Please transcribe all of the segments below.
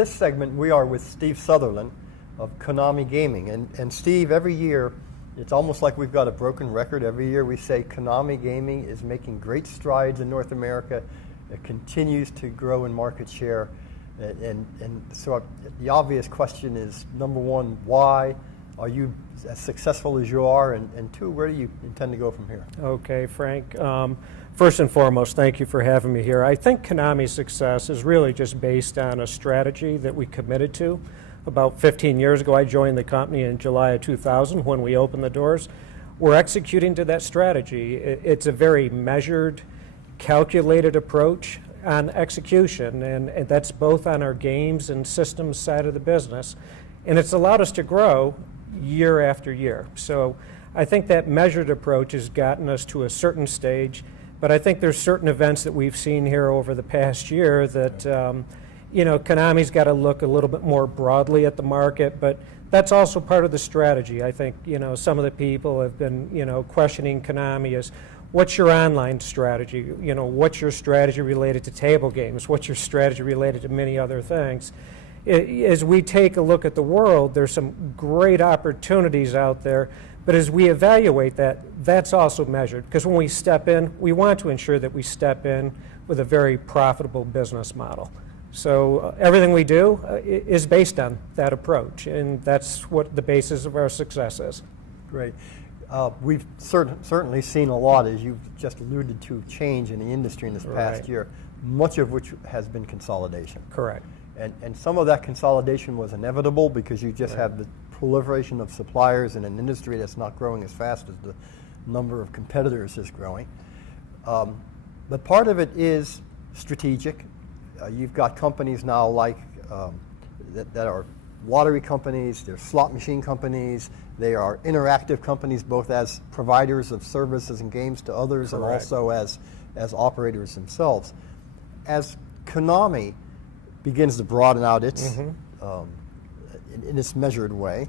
this segment, we are with Steve Sutherland of Konami Gaming. And Steve, every year, it's almost like we've got a broken record. Every year we say Konami Gaming is making great strides in North America. It continues to grow in market share. And so the obvious question is, number one, why are you as successful as you are? And two, where do you intend to go from here? Okay, Frank. First and foremost, thank you for having me here. I think Konami's success is really just based on a strategy that we committed to. About 15 years ago, I joined the company in July of 2000 when we opened the doors. We're executing to that strategy. It's a very measured, calculated approach on execution, and that's both on our games and systems side of the business. And it's allowed us to grow year after year. So I think that measured approach has gotten us to a certain stage, but I think there's certain events that we've seen here over the past year that Konami's got to look a little bit more broadly at the market, but that's also part of the strategy. I think, some of the people have been, questioning Konami as, what's your online strategy? What's your strategy related to table games? What's your strategy related to many other things? As we take a look at the world, there's some great opportunities out there, but as we evaluate that, that's also measured. Because when we step in, we want to ensure that we step in with a very profitable business model. So everything we do is based on that approach, and that's what the basis of our success is. Great. We've certainly seen a lot, as you've just alluded to, change in the industry in this past year, much of which has been consolidation. Correct. And some of that consolidation was inevitable because you just have the proliferation of suppliers in an industry that's not growing as fast as the number of competitors is growing. But part of it is strategic. You've got companies now like that are lottery companies, they're slot machine companies, they are interactive companies both as providers of services and games to others and also as operators themselves. As Konami begins to broaden out its in its measured way,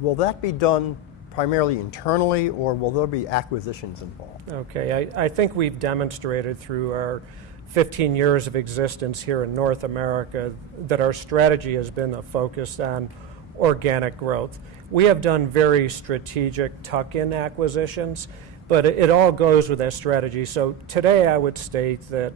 will that be done primarily internally, or will there be acquisitions involved? Okay, I think we've demonstrated through our 15 years of existence here in North America that our strategy has been focused on organic growth. We have done very strategic tuck-in acquisitions, but it all goes with that strategy. So today I would state that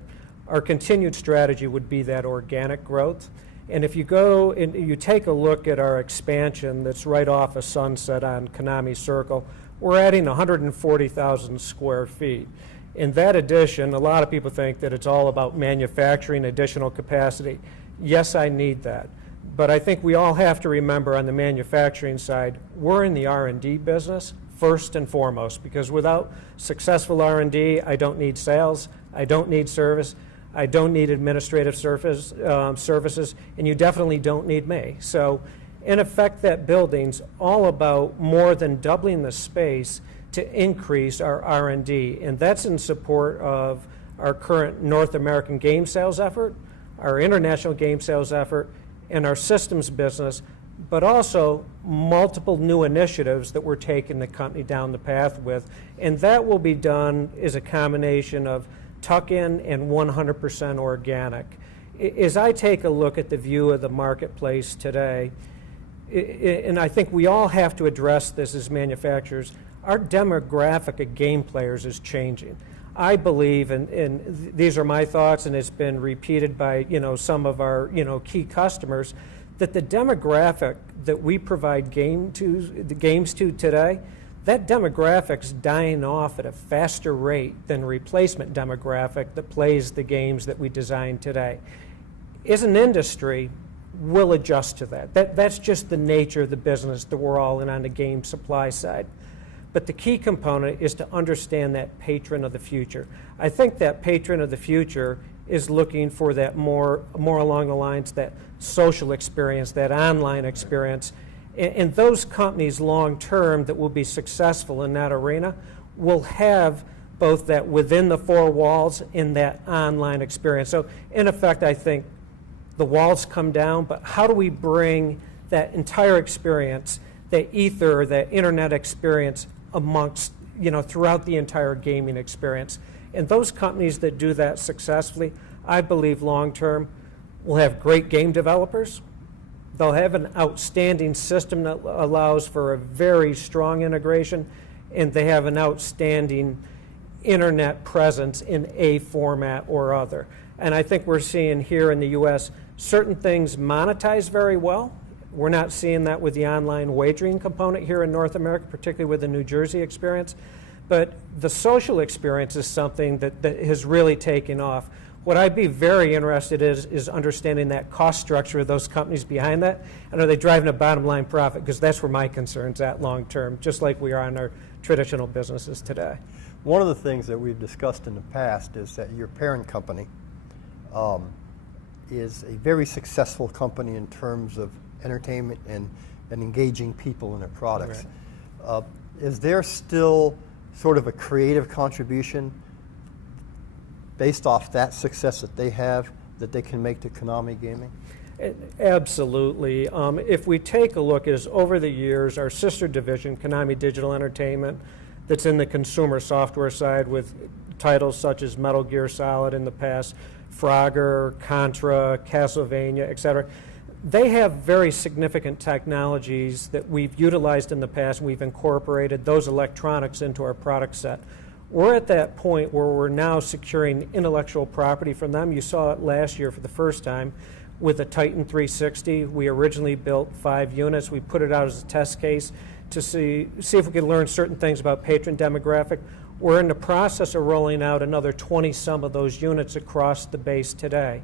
our continued strategy would be that organic growth. And if you go and you take a look at our expansion that's right off of Sunset on Konami Circle, we're adding 140,000 square feet. In that addition, a lot of people think that it's all about manufacturing additional capacity. Yes, I need that. But I think we all have to remember on the manufacturing side, we're in the R&D business first and foremost, because without successful R&D, I don't need sales, I don't need service, I don't need administrative services, and you definitely don't need me. So in effect, that building's all about more than doubling the space to increase our R&D, and that's in support of our current North American game sales effort, our international game sales effort, and our systems business, but also multiple new initiatives that we're taking the company down the path with, and that will be done as a combination of tuck-in and 100% organic. As I take a look at the view of the marketplace today, and I think we all have to address this as manufacturers, our demographic of game players is changing. I believe, and these are my thoughts, and it's been repeated by some of our key customers, that the demographic that we provide games to today, that demographic's dying off at a faster rate than replacement demographic that plays the games that we design today. As an industry, we'll adjust to that. That's just the nature of the business that we're all in on the game supply side. But the key component is to understand that patron of the future. I think that patron of the future is looking for that more along the lines, that social experience, that online experience. And those companies long term that will be successful in that arena will have both that within the four walls and that online experience. So in effect, I think the walls come down, but how do we bring that entire experience, that ether, that internet experience amongst, throughout the entire gaming experience? And those companies that do that successfully, I believe long term, will have great game developers. They'll have an outstanding system that allows for a very strong integration, and they have an outstanding internet presence in a format or other. And I think we're seeing here in the U.S. certain things monetize very well. We're not seeing that with the online wagering component here in North America, particularly with the New Jersey experience. But the social experience is something that has really taken off. What I'd be very interested in is understanding that cost structure of those companies behind that, and are they driving a bottom line profit? Because that's where my concern's at long term, just like we are in our traditional businesses today. One of the things that we've discussed in the past is that your parent company is a very successful company in terms of entertainment and engaging people in their products. Right. Is there still sort of a creative contribution based off that success that they have that they can make to Konami Gaming? Absolutely. If we take a look at over the years, our sister division, Konami Digital Entertainment, that's in the consumer software side with titles such as Metal Gear Solid in the past, Frogger, Contra, Castlevania, etc. They have very significant technologies that we've utilized in the past. We've incorporated those electronics into our product set. We're at that point where we're now securing intellectual property from them. You saw it last year for the first time with the Titan 360. We originally built 5 units. We put it out as a test case to see if we could learn certain things about patron demographic. We're in the process of rolling out another 20-some of those units across the base today.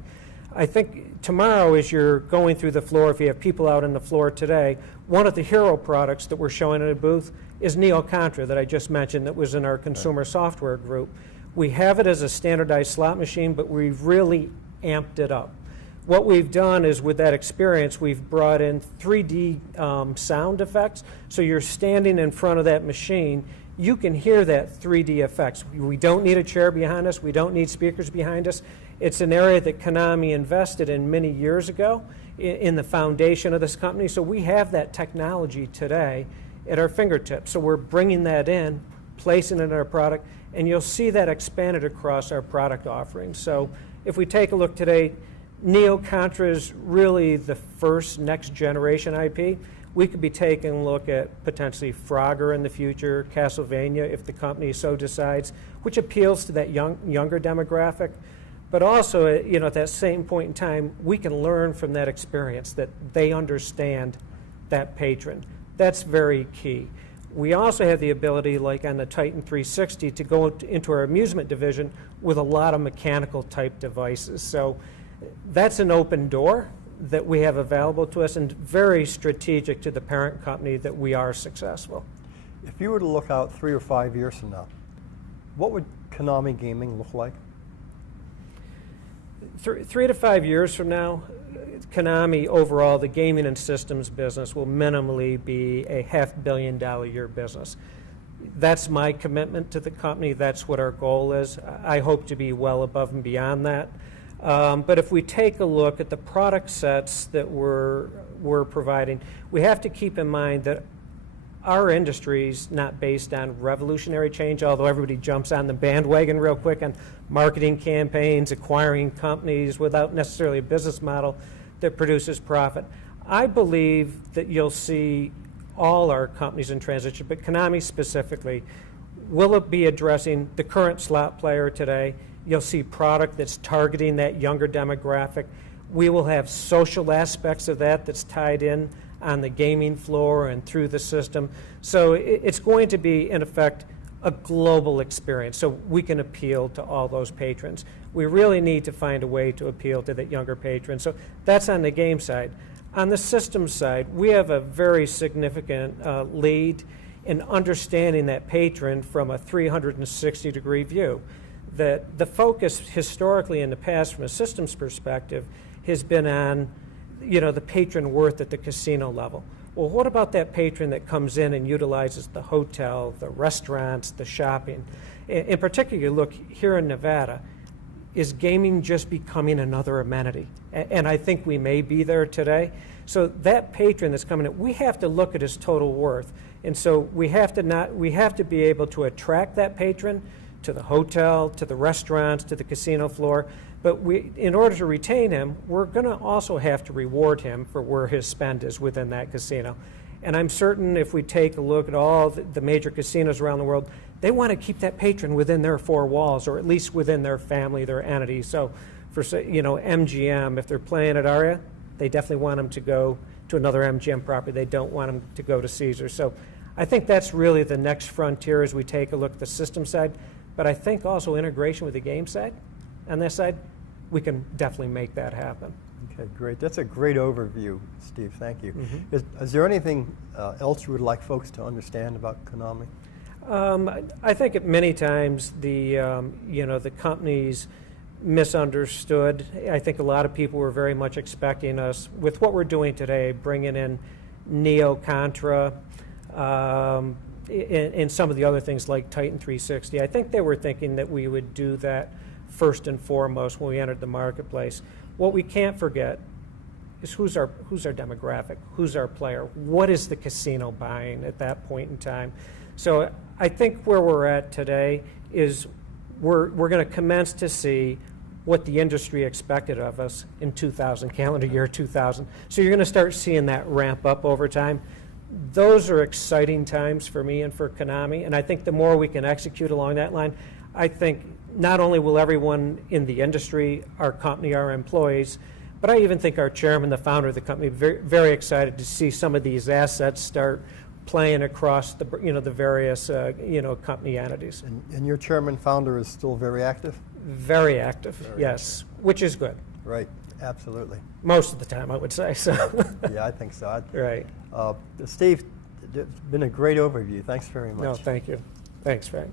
I think tomorrow, as you're going through the floor, if you have people out on the floor today, one of the hero products that we're showing at a booth is Neo Contra that I just mentioned that was in our consumer software group. We have it as a standardized slot machine, but we've really amped it up. What we've done is with that experience, we've brought in 3D sound effects. So you're standing in front of that machine, you can hear that 3D effects. We don't need a chair behind us. We don't need speakers behind us. It's an area that Konami invested in many years ago in the foundation of this company. So we have that technology today at our fingertips. So we're bringing that in, placing it in our product, and you'll see that expanded across our product offerings. So if we take a look today, Neo Contra is really the first next generation IP. We could be taking a look at potentially Frogger in the future, Castlevania if the company so decides, which appeals to that younger demographic. But also, at that same point in time, we can learn from that experience that they understand that patron. That's very key. We also have the ability, like on the Titan 360, to go into our amusement division with a lot of mechanical type devices. So that's an open door that we have available to us and very strategic to the parent company that we are successful. If you were to look out 3 or 5 years from now, what would Konami Gaming look like? 3 to 5 years from now, Konami overall, the gaming and systems business will minimally be a $500 million a year business. That's my commitment to the company. That's what our goal is. I hope to be well above and beyond that. But if we take a look at the product sets that we're providing, we have to keep in mind that our industry is not based on revolutionary change, although everybody jumps on the bandwagon real quick on marketing campaigns, acquiring companies without necessarily a business model that produces profit. I believe that you'll see all our companies in transition, but Konami specifically, will it be addressing the current slot player today? You'll see product that's targeting that younger demographic. We will have social aspects of that that's tied in on the gaming floor and through the system. So it's going to be, in effect, a global experience so we can appeal to all those patrons. We really need to find a way to appeal to that younger patron. So that's on the game side. On the system side, we have a very significant lead in understanding that patron from a 360-degree view. That the focus historically in the past from a systems perspective has been on, the patron worth at the casino level. Well, what about that patron that comes in and utilizes the hotel, the restaurants, the shopping? In particular, look, here in Nevada, is gaming just becoming another amenity? And I think we may be there today. So that patron that's coming in, we have to look at his total worth. And so we have to be able to attract that patron to the hotel, to the restaurants, to the casino floor. But in order to retain him, we're going to also have to reward him for where his spend is within that casino. And I'm certain if we take a look at all the major casinos around the world, they want to keep that patron within their four walls, or at least within their family, their entity. So for, MGM, if they're playing at Aria, they definitely want them to go to another MGM property. They don't want them to go to Caesars. So I think that's really the next frontier as we take a look at the system side. But I think also integration with the game side, on this side, we can definitely make that happen. Okay, great. That's a great overview, Steve. Thank you. Mm-hmm. Is there anything else you would like folks to understand about Konami? I think at many times the company's misunderstood. I think a lot of people were very much expecting us, with what we're doing today, bringing in Neo Contra, and some of the other things like Titan 360. I think they were thinking that we would do that first and foremost when we entered the marketplace. What we can't forget is who's our demographic, who's our player, what is the casino buying at that point in time. So I think where we're at today is we're going to commence to see what the industry expected of us in 2000, calendar year 2000. So you're going to start seeing that ramp up over time. Those are exciting times for me and for Konami, and I think the more we can execute along that line, I think not only will everyone in the industry, our company, our employees, but I even think our chairman, the founder of the company, very, very excited to see some of these assets start playing across the various company entities. And your chairman founder is still very active? Very active, yes, which is good. Right, absolutely. Most of the time, I would say. So. Yeah, I think so. Right. Steve, it's been a great overview. Thanks very much. No, thank you. Thanks, Frank.